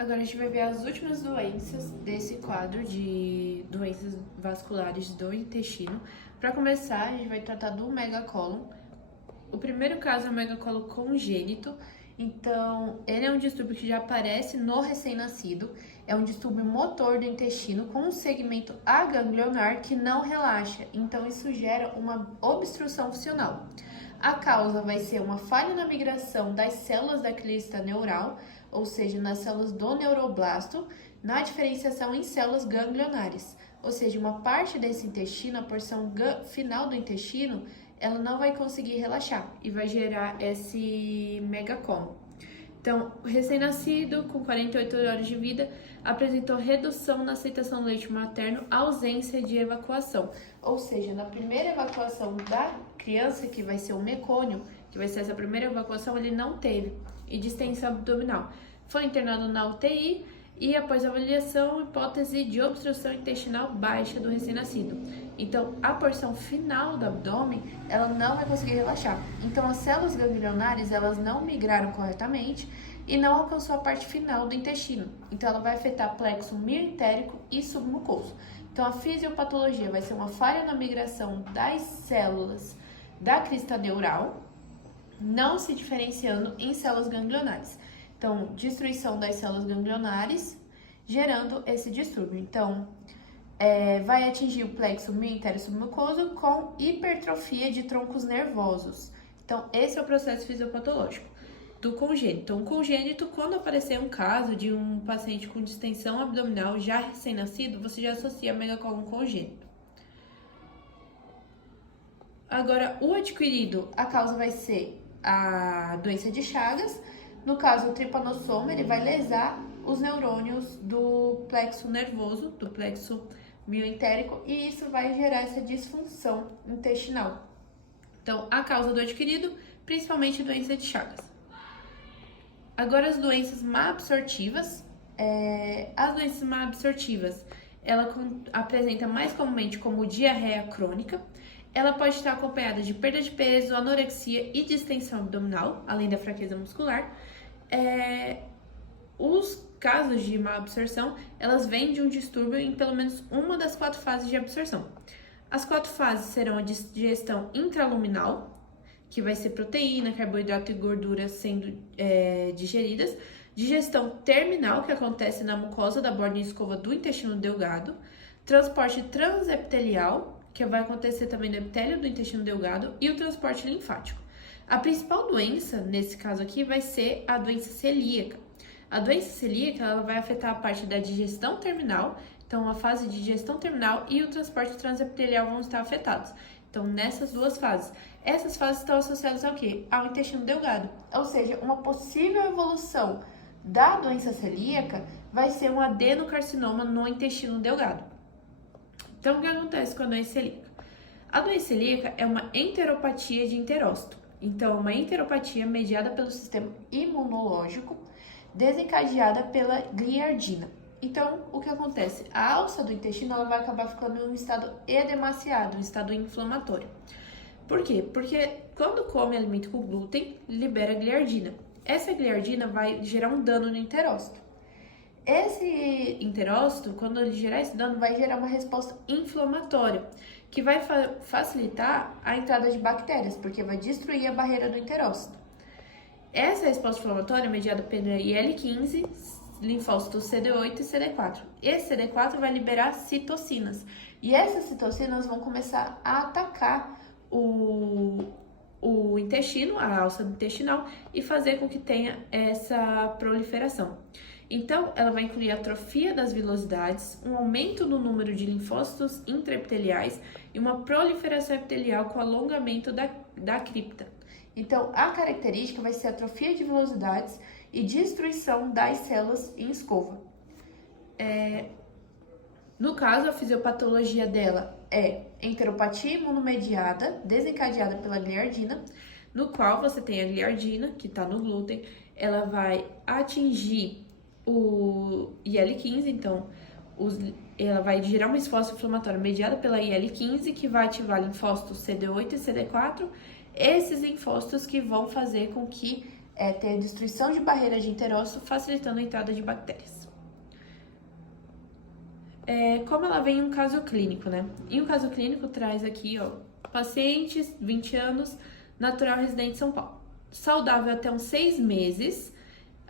Agora a gente vai ver as últimas doenças desse quadro de doenças vasculares do intestino. Para começar, a gente vai tratar do megacólon. O primeiro caso é o megacólon congênito. Então, ele é um distúrbio que já aparece no recém-nascido. É um distúrbio motor do intestino com um segmento aganglionar que não relaxa. Então, isso gera uma obstrução funcional. A causa vai ser uma falha na migração das células da crista neural, ou seja, nas células do neuroblasto, na diferenciação em células ganglionares. Ou seja, uma parte desse intestino, a porção final do intestino, ela não vai conseguir relaxar e vai gerar esse megacólon. Então, o recém-nascido, com 48 horas de vida, apresentou redução na aceitação do leite materno, ausência de evacuação. Ou seja, na primeira evacuação da criança, que vai ser o mecônio, que vai ser essa primeira evacuação, ele não teve. E distensão abdominal. Foi internado na UTI e, após avaliação, hipótese de obstrução intestinal baixa do recém-nascido. Então, a porção final do abdômen, ela não vai conseguir relaxar. Então, as células ganglionares, elas não migraram corretamente e não alcançou a parte final do intestino. Então, ela vai afetar plexo mioentérico e submucoso. Então, a fisiopatologia vai ser uma falha na migração das células da crista neural, não se diferenciando em células ganglionares. Então, destruição das células ganglionares, gerando esse distúrbio. Então, vai atingir o plexo mioentérico submucoso com hipertrofia de troncos nervosos. Então, esse é o processo fisiopatológico do congênito. Então, o congênito, quando aparecer um caso de um paciente com distensão abdominal já recém-nascido, você já associa megacólon congênito. Agora, o adquirido, a causa vai ser a doença de Chagas. No caso, o tripanossoma, ele vai lesar os neurônios do plexo nervoso, do plexo mioentérico, e isso vai gerar essa disfunção intestinal. Então, a causa do adquirido, principalmente doença de Chagas. Agora, as doenças má absortivas. As doenças má absortivas, ela apresenta mais comumente como diarreia crônica. Ela pode estar acompanhada de perda de peso, anorexia e distensão abdominal, além da fraqueza muscular. Os casos de má absorção, elas vêm de um distúrbio em pelo menos uma das 4 fases de absorção. As 4 fases serão a digestão intraluminal, que vai ser proteína, carboidrato e gordura sendo digeridas. Digestão terminal, que acontece na mucosa da borda em escova do intestino delgado. Transporte transepitelial, que vai acontecer também no epitélio do intestino delgado, e o transporte linfático. A principal doença, nesse caso aqui, vai ser a doença celíaca. A doença celíaca, ela vai afetar a parte da digestão terminal, então a fase de digestão terminal e o transporte transepitelial vão estar afetados. Então, nessas duas fases. Essas fases estão associadas ao quê? Ao intestino delgado. Ou seja, uma possível evolução da doença celíaca vai ser um adenocarcinoma no intestino delgado. Então, o que acontece com a doença celíaca? A doença celíaca é uma enteropatia de enterócito. Então, uma enteropatia mediada pelo sistema imunológico, desencadeada pela gliardina. Então, o que acontece? A alça do intestino ela vai acabar ficando em um estado edemaciado, um estado inflamatório. Por quê? Porque quando come alimento com glúten, libera gliardina. Essa gliardina vai gerar um dano no enterócito. Esse enterócito, quando ele gerar esse dano, vai gerar uma resposta inflamatória, que vai facilitar a entrada de bactérias, porque vai destruir a barreira do enterócito. Essa resposta inflamatória é mediada pela IL-15, linfócitos CD8 e CD4. Esse CD4 vai liberar citocinas, e essas citocinas vão começar a atacar o intestino, a alça intestinal, e fazer com que tenha essa proliferação. Então, ela vai incluir a atrofia das vilosidades, um aumento no número de linfócitos intraepiteliais e uma proliferação epitelial com alongamento da cripta. Então, a característica vai ser a atrofia de vilosidades e destruição das células em escova. No caso, a fisiopatologia dela é enteropatia imunomediada, desencadeada pela gliardina, no qual você tem a gliardina, que está no glúten, ela vai atingir o IL-15, então ela vai gerar uma resposta inflamatória mediada pela IL-15, que vai ativar linfócitos CD8 e CD4, esses linfócitos que vão fazer com que ter destruição de barreiras de interócito, facilitando a entrada de bactérias. Como ela vem em um caso clínico, né? Em um caso clínico traz aqui, ó, pacientes, 20 anos, natural residente de São Paulo. Saudável até uns 6 meses,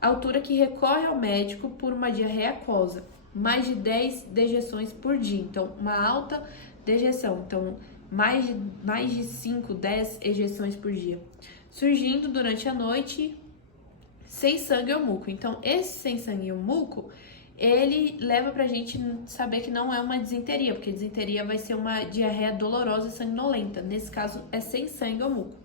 altura que recorre ao médico por uma diarreia aquosa, mais de 10 dejeções por dia, então uma alta dejeção, então mais de 5, 10 ejeções por dia, surgindo durante a noite sem sangue ou muco. Então esse sem sangue ou muco, ele leva pra gente saber que não é uma disenteria, porque disenteria vai ser uma diarreia dolorosa e sanguinolenta, nesse caso é sem sangue ou muco,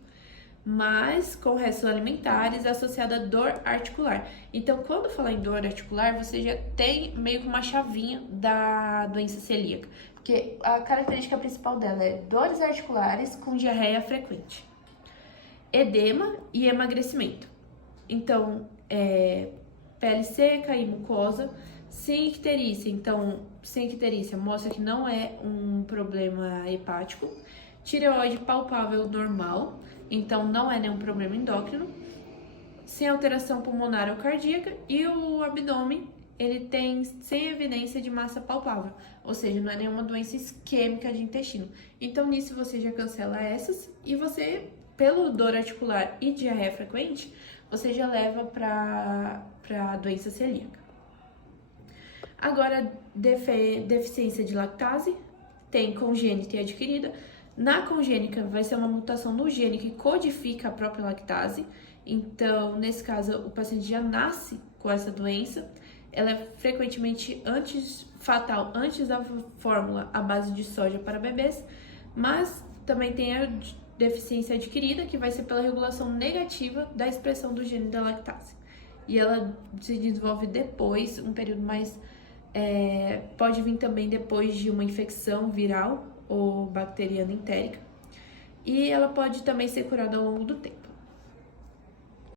mas com restos alimentares associada a dor articular. Então, quando falar em dor articular, você já tem meio que uma chavinha da doença celíaca, porque a característica principal dela é dores articulares com diarreia frequente, edema e emagrecimento. Então, pele seca e mucosa, sem icterícia. Então, sem icterícia mostra que não é um problema hepático, tireoide palpável normal, então não é nenhum problema endócrino, sem alteração pulmonar ou cardíaca, e o abdômen, ele tem sem evidência de massa palpável, ou seja, não é nenhuma doença isquêmica de intestino. Então nisso você já cancela essas, e você, pelo dor articular e diarreia frequente, você já leva para doença celíaca. Agora, deficiência de lactase, tem congênita e adquirida. Na congênica, vai ser uma mutação no gene que codifica a própria lactase. Então, nesse caso, o paciente já nasce com essa doença. Ela é frequentemente fatal antes da fórmula à base de soja para bebês, mas também tem a deficiência adquirida, que vai ser pela regulação negativa da expressão do gene da lactase. E ela se desenvolve depois, um período mais... pode vir também depois de uma infecção viral ou bacteriana entérica, e ela pode também ser curada ao longo do tempo.